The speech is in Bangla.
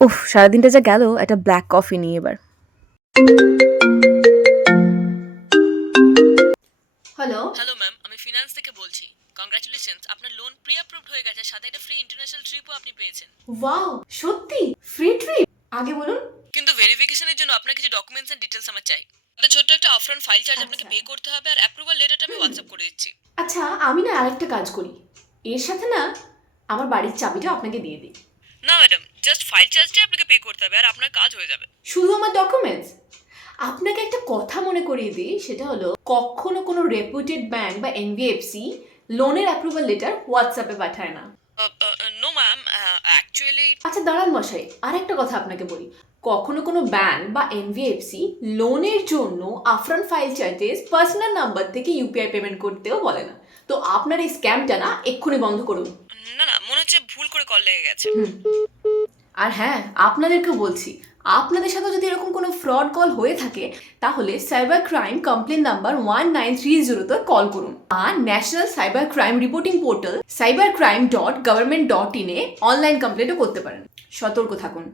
উফ, সারাদিনটা যা গেল একটা ব্ল্যাক কফি নিয়ে এবার। হ্যালো। হ্যালো ম্যাম, আমি ফিনান্স থেকে বলছি। কংগ্রাচুলেশনস, আপনার লোন প্রি অ্যাপ্রুভড হয়ে গেছে, সাথে একটা ফ্রি ইন্টারন্যাশনাল ট্রিপও আপনি পেয়েছেন। ওয়াও, সত্যি ফ্রি ট্রিপ? আগে বলুন। কিন্তু ভেরিফিকেশনের জন্য আপনার কিছু ডকুমেন্টস এন্ড ডিটেলস আমার চাই। একটা ছোট্ট একটা আপফ্রন্ট ফাইল চার্জ আপনাকে আচ্ছা পে করতে হবে, আর অ্যাপ্রুভাল লেটারটা আমি হোয়াটসঅ্যাপ করে দিচ্ছি। আচ্ছা, আমি না আরেকটা কাজ করি, এর সাথে না আমার বাড়ির চাবিটা আপনাকে দিয়ে দিই। না ম্যাডাম, জাস্ট ফাইল চার্জটাই আপনাকে পে করতে হবে আর আপনার কাজ হয়ে যাবে। শুধু আমার ডকুমেন্টস? আপনাকে একটা কথা মনে করিয়ে দিই, সেটা হলো কখনো কোনো রেপুটেড ব্যাংক বা এনবিএফসি লোনের অ্যাপ্রুভাল লেটার হোয়াটসঅ্যাপে পাঠায় না। নো ম্যাম, অ্যাকচুয়ালি আচ্ছা দাঁড়ান মশাই, আরেকটা কথা আপনাকে বলি, কখনো কোনো ব্যাংক বা এনবিএফসি লোনের জন্য Afran file charges personal number থেকে ইউপিআই পেমেন্ট করতেও বলে না। তো আপনার এই স্ক্যামটা না এক্ষুনি বন্ধ করুন। না না, মনে হচ্ছে ভুল করে কল লেগে গেছে। হুম। আর হ্যাঁ, আপনাদেরকেও বলছি, আপনাদের সাথে যদি এরকম কোনো ফ্রড কল হয়ে থাকে তাহলে সাইবার ক্রাইম কমপ্লেন নাম্বার 1930 তে কল করুন, আর national cyber crime reporting portal cybercrime.government.in এ অনলাইন কমপ্লেনও করতে পারেন। সতর্ক থাকুন।